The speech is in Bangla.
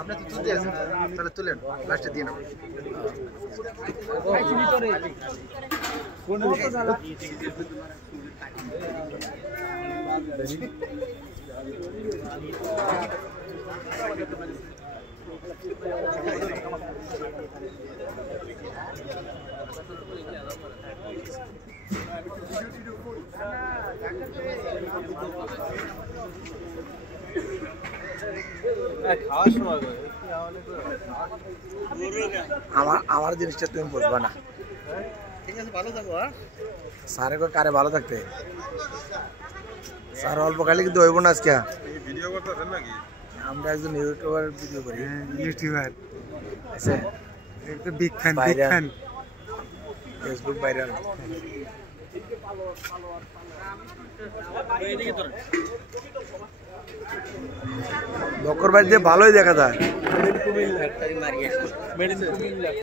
আপনি তো তুলতে আছেন, তাহলে তুলেন, লাস্টে দিয়ে নেব। আমার জিনিসটা তুমি বুঝবা না। ঠিক আছে, ভালো থাকো। স্যারে কারে ভালো থাকতে, স্যার অল্প খালি কিন্তু হইব না। আজকে ভিডিও করতেছেন নাকি? আমরা একজন ইউটিউবার ভিডিও করি। ইউটিউবার আছে, একটা big fan, big fan, Facebook viral. Bakar ভাই যে ভালোই দেখা যায়।